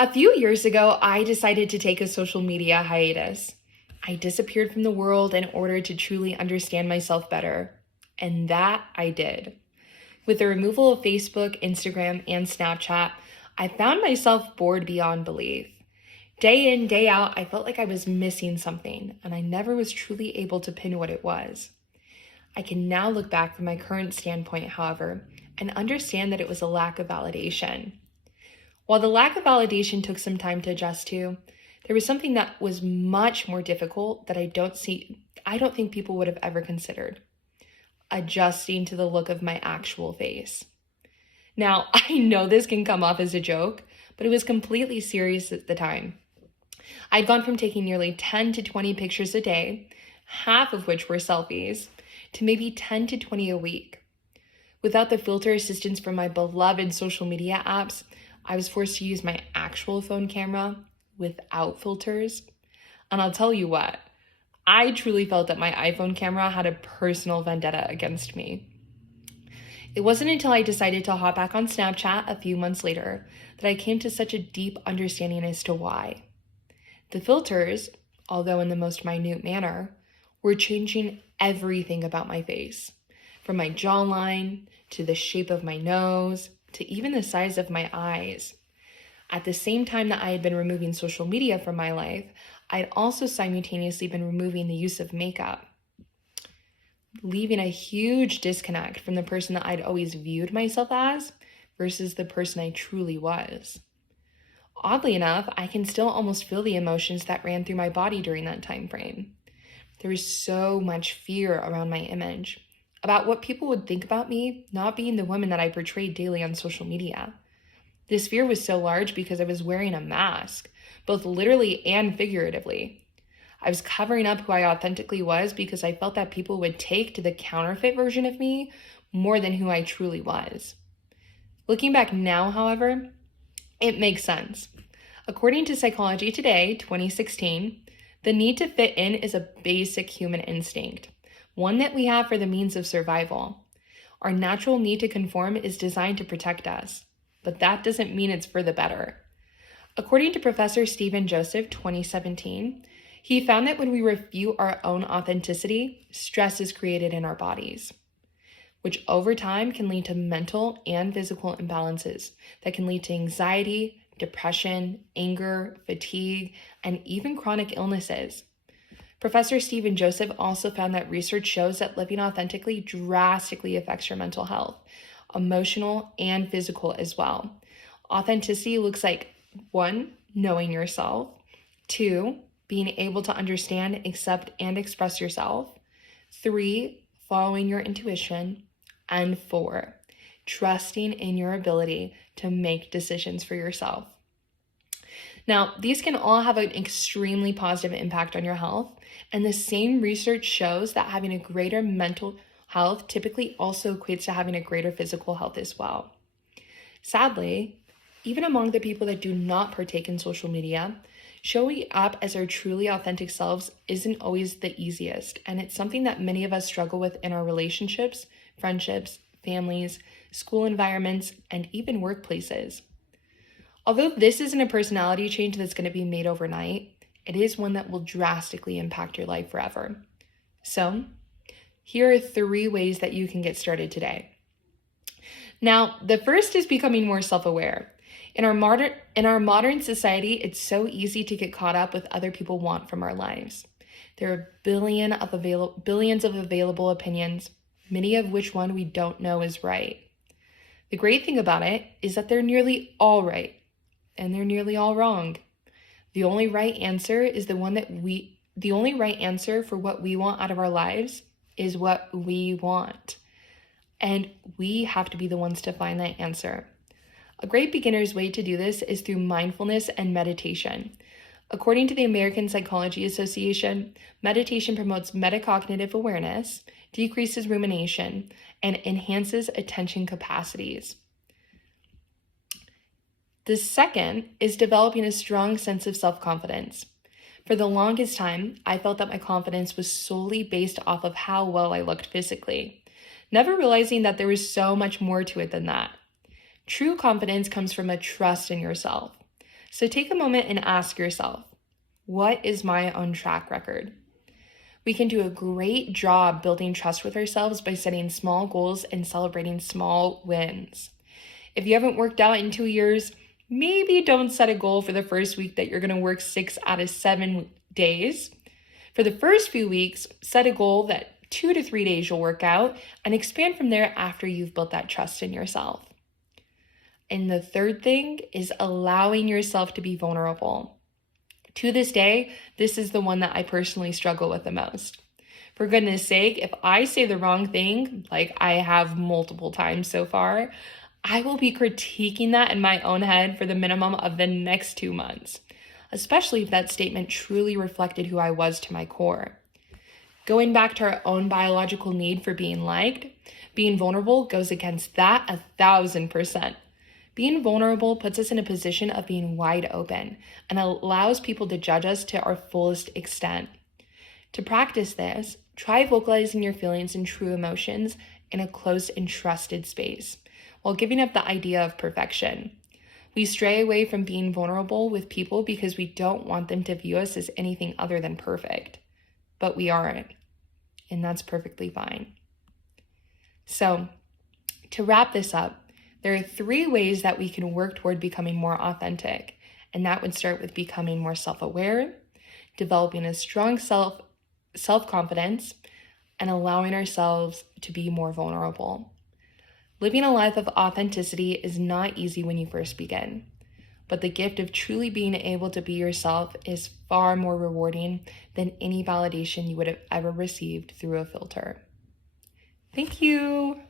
A few years ago, I decided to take a social media hiatus. I disappeared from the world in order to truly understand myself better. And that I did. With the removal of Facebook, Instagram, and Snapchat, I found myself bored beyond belief. Day in, day out, I felt like I was missing something, and I never was truly able to pin what it was. I can now look back from my current standpoint, however, and understand that it was a lack of validation. While the lack of validation took some time to adjust to, there was something that was much more difficult that I don't think people would have ever considered. Adjusting to the look of my actual face. Now, I know this can come off as a joke, but it was completely serious at the time. I'd gone from taking nearly 10 to 20 pictures a day, half of which were selfies, to maybe 10 to 20 a week. Without the filter assistance from my beloved social media apps, I was forced to use my actual phone camera without filters. And I'll tell you what, I truly felt that my iPhone camera had a personal vendetta against me. It wasn't until I decided to hop back on Snapchat a few months later that I came to such a deep understanding as to why. The filters, although in the most minute manner, were changing everything about my face, from my jawline to the shape of my nose to even the size of my eyes. At the same time that I had been removing social media from my life, I'd also simultaneously been removing the use of makeup, leaving a huge disconnect from the person that I'd always viewed myself as versus the person I truly was. Oddly enough, I can still almost feel the emotions that ran through my body during that time frame. There was so much fear around my image, about what people would think about me not being the woman that I portrayed daily on social media. This fear was so large because I was wearing a mask, both literally and figuratively. I was covering up who I authentically was because I felt that people would take to the counterfeit version of me more than who I truly was. Looking back now, however, it makes sense. According to Psychology Today, 2016, the need to fit in is a basic human instinct, one that we have for the means of survival. Our natural need to conform is designed to protect us, but that doesn't mean it's for the better. According to Professor Stephen Joseph, 2017, he found that when we refute our own authenticity, stress is created in our bodies, which over time can lead to mental and physical imbalances that can lead to anxiety, depression, anger, fatigue, and even chronic illnesses. Professor Stephen Joseph also found that research shows that living authentically drastically affects your mental health, emotional and physical as well. Authenticity looks like 1, knowing yourself, 2, being able to understand, accept, and express yourself, 3, following your intuition, and 4, trusting in your ability to make decisions for yourself. Now, these can all have an extremely positive impact on your health, and the same research shows that having a greater mental health typically also equates to having a greater physical health as well. Sadly, even among the people that do not partake in social media, showing up as our truly authentic selves isn't always the easiest, and it's something that many of us struggle with in our relationships, friendships, families, school environments, and even workplaces. Although this isn't a personality change that's going to be made overnight, it is one that will drastically impact your life forever. So, here are 3 ways that you can get started today. Now, the first is becoming more self-aware. In our modern society, it's so easy to get caught up with other people want from our lives. There are billions of available opinions, many of which one we don't know is right. The great thing about it is that they're nearly all right, and they're nearly all wrong. The only right answer for what we want out of our lives is what we want. And we have to be the ones to find that answer. A great beginner's way to do this is through mindfulness and meditation. According to the American Psychology Association, meditation promotes metacognitive awareness, decreases rumination, and enhances attention capacities. The second is developing a strong sense of self-confidence. For the longest time, I felt that my confidence was solely based off of how well I looked physically, never realizing that there was so much more to it than that. True confidence comes from a trust in yourself, So take a moment and ask yourself, what is my own track record? We can do a great job building trust with ourselves by setting small goals and celebrating small wins. If you haven't worked out in 2 years, maybe don't set a goal for the first week that you're going to work 6 out of 7 days. For the first few weeks, set a goal that 2 to 3 days you'll work out and expand from there after you've built that trust in yourself. And the third thing is allowing yourself to be vulnerable. To this day, this is the one that I personally struggle with the most. For goodness sake, if I say the wrong thing, like I have multiple times so far, I will be critiquing that in my own head for the minimum of the next 2 months, especially if that statement truly reflected who I was to my core. Going back to our own biological need for being liked, being vulnerable goes against that 1,000%. Being vulnerable puts us in a position of being wide open and allows people to judge us to our fullest extent. To practice this, try vocalizing your feelings and true emotions in a close and trusted space, while giving up the idea of perfection. We stray away from being vulnerable with people because we don't want them to view us as anything other than perfect. But we aren't, and that's perfectly fine. So, to wrap this up, there are 3 ways that we can work toward becoming more authentic, and that would start with becoming more self-aware, developing a strong self-confidence, and allowing ourselves to be more vulnerable. Living a life of authenticity is not easy when you first begin, but the gift of truly being able to be yourself is far more rewarding than any validation you would have ever received through a filter. Thank you.